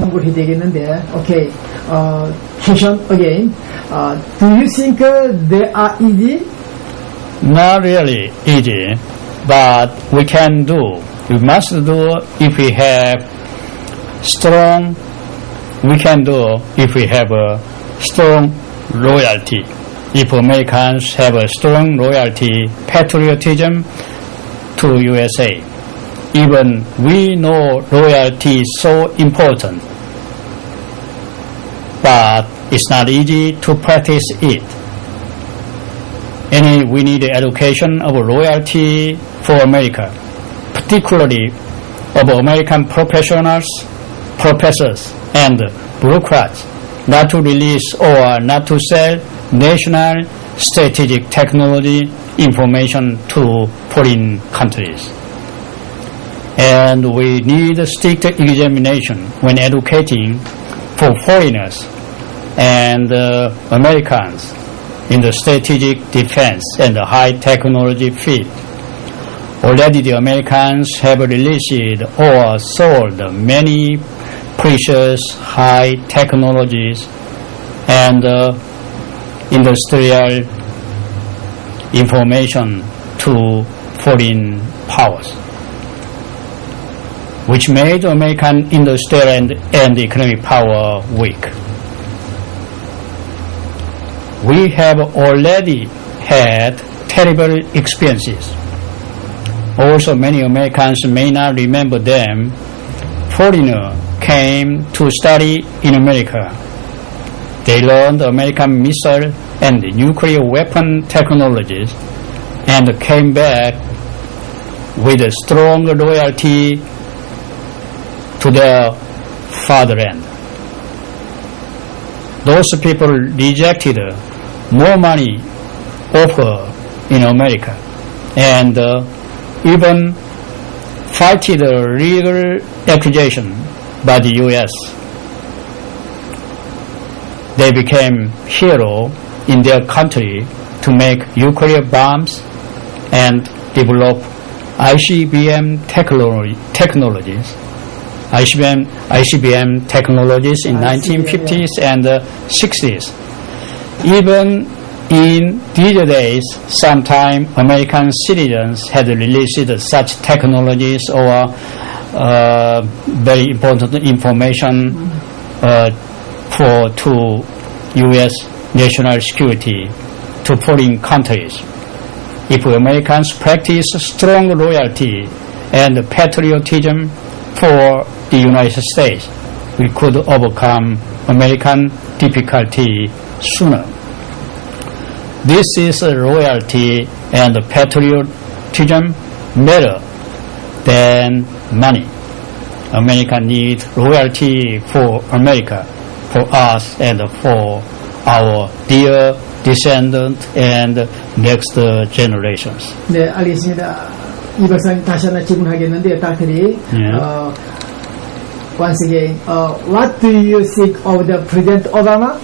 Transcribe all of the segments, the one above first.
공부를 해야 되겠는데, okay. Question again. Do you think they are easy? Not really easy, but we can do. We must do if we have strong. We can do if we have a strong loyalty. If Americans have a strong loyalty, patriotism to USA. Even we know loyalty is so important, but it's not easy to practice it. We need education of loyalty for America, particularly of American professionals, professors, and bureaucrats, not to release or not to sell national strategic technology information to foreign countries. And we need strict examination when educating for foreigners and Americans in the strategic defense and the high technology field. Already the Americans have released or sold many precious high technologies and industrial information to foreign powers, which made American industrial and economic power weak. We have already had terrible experiences. Also, many Americans may not remember them. Foreigners came to study in America. They learned American missile and nuclear weapon technologies and came back with a strong loyalty to their fatherland. Those people rejected more money offered in America and even fighted a legal accusation by the U.S. They became heroes in their country to make nuclear bombs and develop ICBM technologies. ICBM technologies in 1950s and 60s. Even in these days, sometimes American citizens had released such technologies or very important information to U.S. national security to foreign countries. If Americans practice strong loyalty and patriotism for the United States, we could overcome American difficulty sooner. This is loyalty and patriotism matter than money. America needs loyalty for America, for us, and for our dear descendants and next generations. 네, 알겠습니다. 이 박사님 다시 하나 질문하겠는데, Dr. Once again, what do you think of the President Obama?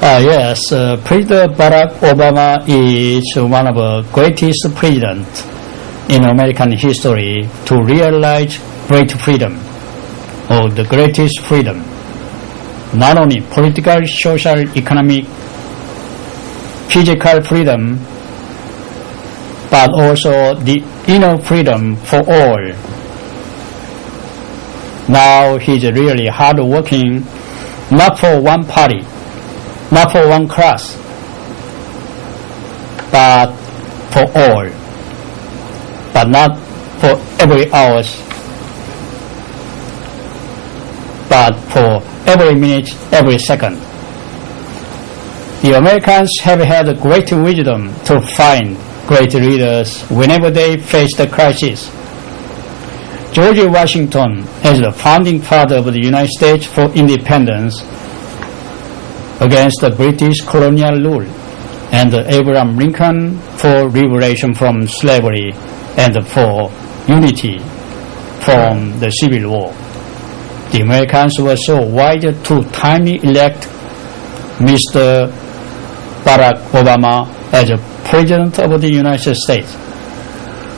Yes, President Barack Obama is one of the greatest presidents in American history to realize great freedom, or the greatest freedom. Not only political, social, economic, physical freedom, but also the inner freedom for all. Now he's really hard-working, not for one party, not for one class, but for all, but not for every hour, but for every minute, every second. The Americans have had great wisdom to find great leaders whenever they face the crisis. George Washington, as the founding father of the United States for independence against the British colonial rule, and Abraham Lincoln for liberation from slavery and for unity from the Civil War. The Americans were so wise to timely elect Mr. Barack Obama as President of the United States.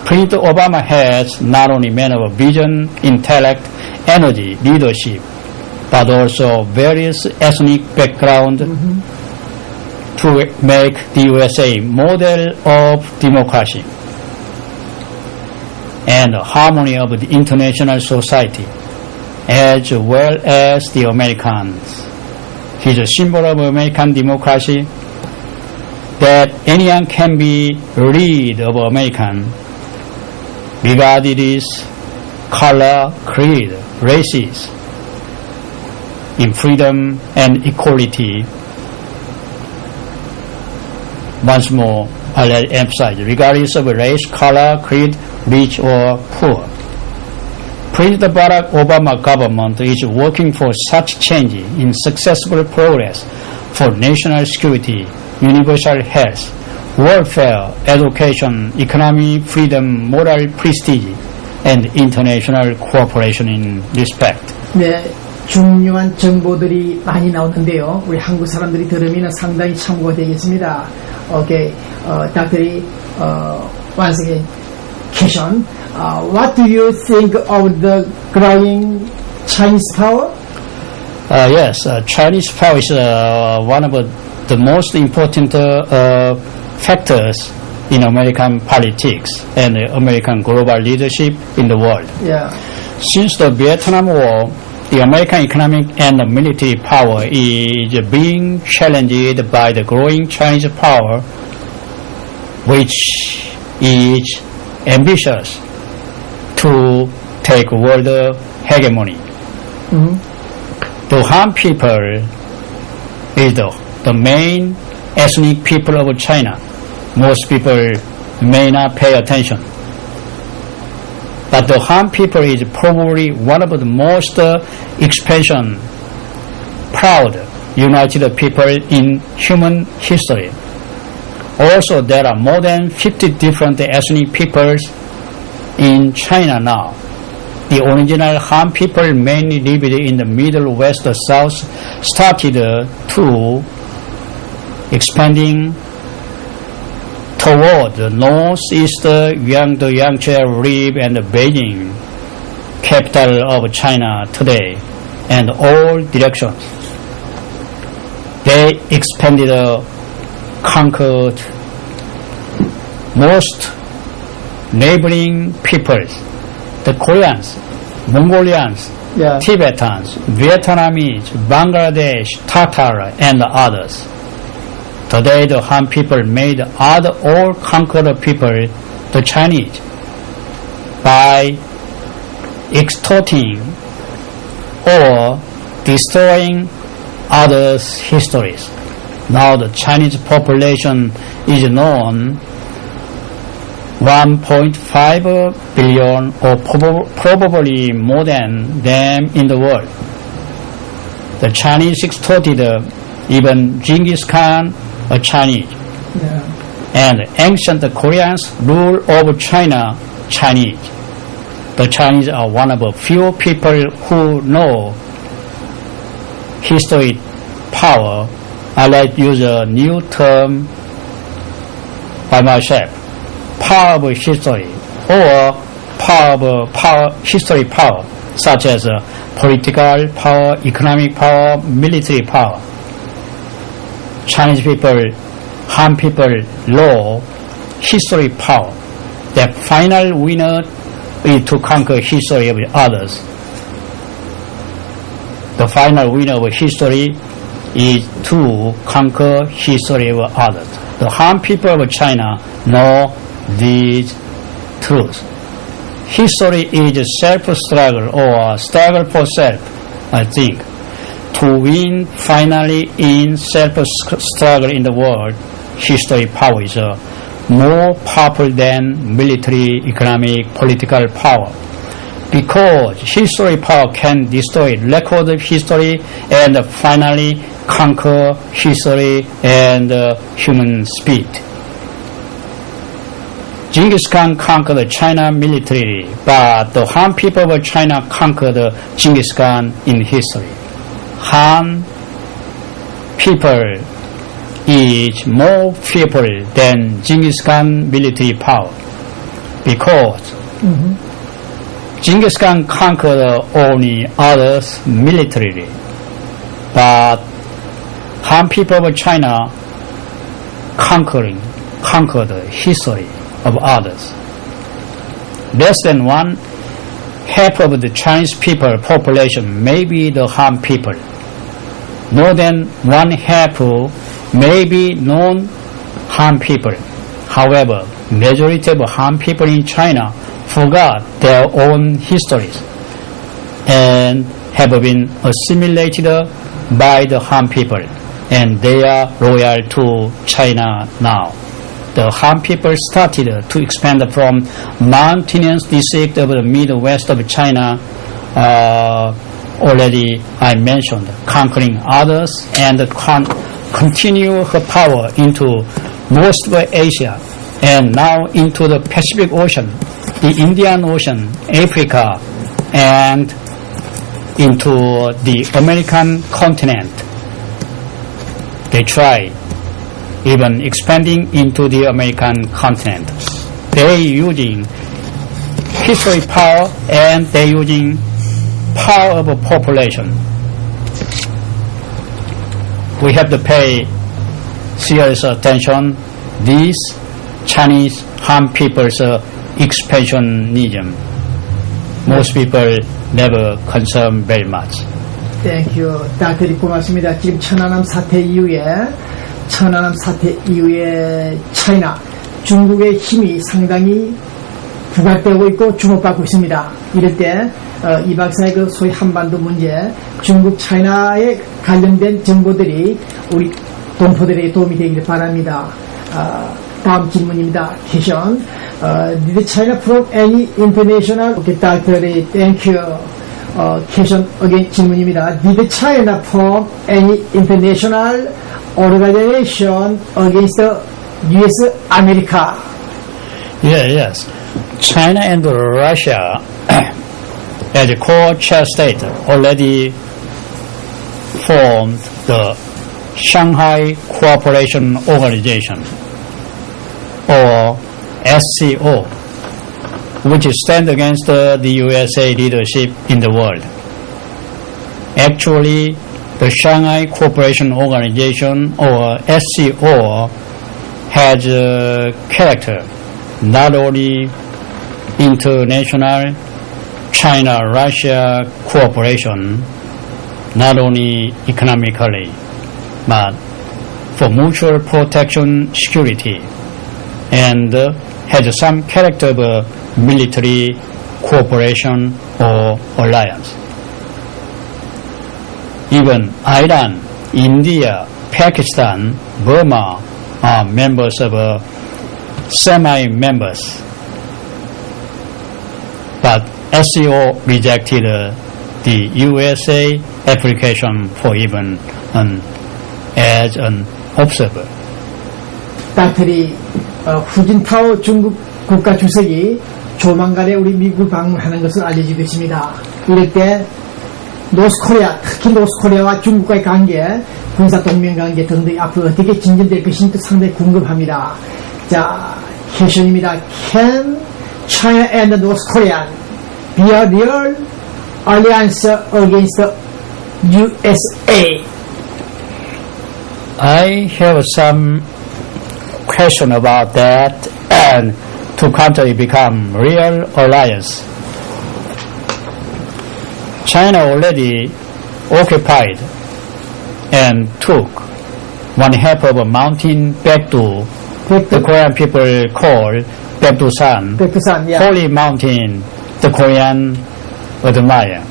President Obama has not only men of vision, intellect, energy, leadership, but also various ethnic background to make the USA model of democracy and harmony of the international society, as well as the Americans. He's a symbol of American democracy, that anyone can be rid of American, regarded as color, creed, races, in freedom and equality. Once more, I'll emphasize, regardless of race, color, creed, rich or poor. President Barack Obama government is working for such change in successful progress for national security, universal health, welfare, education, economy, freedom, moral prestige, and international cooperation in respect. 네, 중요한 정보들이 많이 나오는데요. 우리 한국 사람들이 들으면 상당히 참고가 되겠습니다. Okay, Dr. Once again, question. What do you think of the growing Chinese power? Yes, Chinese power is one of the most important factors in American politics and American global leadership in the world. Yeah. Since the Vietnam War, the American economic and military power is being challenged by the growing Chinese power, which is ambitious to take world hegemony. The Han people is the main ethnic people of China. Most people may not pay attention. But the Han people is probably one of the most expansion, proud, united people in human history. Also, there are more than 50 different ethnic peoples in China now. The original Han people mainly lived in the Middle West South, started to expanding toward the northeast, the Yangtze River and Beijing, capital of China today, and all directions. They expanded, conquered most neighboring peoples, the Koreans, Mongolians, Yeah. Tibetans, Vietnamese, Bangladesh, Tatar, and others. Today, the Han people made other all conquered people, the Chinese, by extorting or destroying others' histories. Now the Chinese population is known 1.5 billion or probably more than them in the world. The Chinese extorted even Genghis Khan, a Chinese, Yeah. and ancient Koreans rule over China, Chinese. The Chinese are one of the few people who know history power. I like to use a new term by myself, power of history, or history power, such as political power, economic power, military power. Chinese people, Han people know history power. The final winner is to conquer history of others. The final winner of history is to conquer history of others. The Han people of China know these truths. History is self-struggle or struggle for self, I think. To win finally in self-struggle in the world, history power is more powerful than military, economic, political power. Because history power can destroy record of history and finally conquer history and human speed. Genghis Khan conquered China militarily, but the Han people of China conquered Genghis Khan in history. Han people is more fearful than Genghis Khan military power because Genghis Khan conquered only others militarily, but Han people of China conquered history of others. Less than one half of the Chinese people population may be the Han people. More than one half may be non-Han people. However, majority of Han people in China forgot their own histories and have been assimilated by the Han people, and they are loyal to China now. The Han people started to expand from mountainous district of the Midwest of China. Already I mentioned, conquering others and continue her power into most of Asia and now into the Pacific Ocean, the Indian Ocean, Africa, and into the American continent. They try even expanding into the American continent. They using history power and they using power of population. We have to pay serious attention these Chinese Han people's expansionism. Most people never concern very much. Thank you. 다들이 고맙습니다. 지금 천안함 사태 이후에 차이나, 중국의 힘이 상당히 부각되고 있고 주목받고 있습니다. 이럴 때 이 박사의 그 소위 한반도 문제, 중국 차이나에 관련된 정보들이 우리 동포들에게 도움이 되기를 바랍니다. 다음 질문입니다. Question. Did China from any international? Okay, Dr. Thank you. Question again 질문입니다. Did China from any international organization against the U.S. America? Yes. China and Russia, as a co-chair state, already formed the Shanghai Cooperation Organization, or SCO, which stands against the USA leadership in the world. Actually, the Shanghai Cooperation Organization, or SCO, has a character not only international China-Russia cooperation, not only economically, but for mutual protection security, and has some character of military cooperation or alliance. Even Iran, India, Pakistan, Burma are members of semi-members. But SCO rejected the USA application for even as an observer. 다트리 후진타오 중국 국가 주석이 조만간에 우리 미국을 방문하는 것을 알려지고 있습니다. 이럴 때 노스코리아, 특히 노스코리아와 중국과의 관계, 군사동맹관계 등등 앞으로 어떻게 진전될 것인지 상당히 궁금합니다. 자, 퀘션입니다. Can China and North Korea be a real alliance against the USA? I have some question about that, and two countries become real alliance. China already occupied and took one half of a mountain back to the Korean people call Baekdusan, yeah. holy mountain the Korean admire.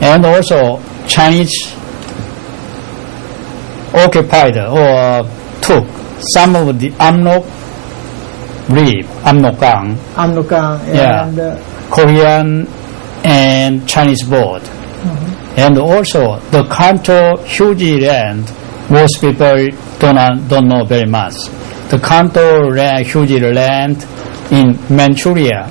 And also Chinese occupied or took some of the Amnok reef, Amnokgang, and Korean and Chinese board. And also the Kanto huge land, most people don't know very much. The Kanto huge land in Manchuria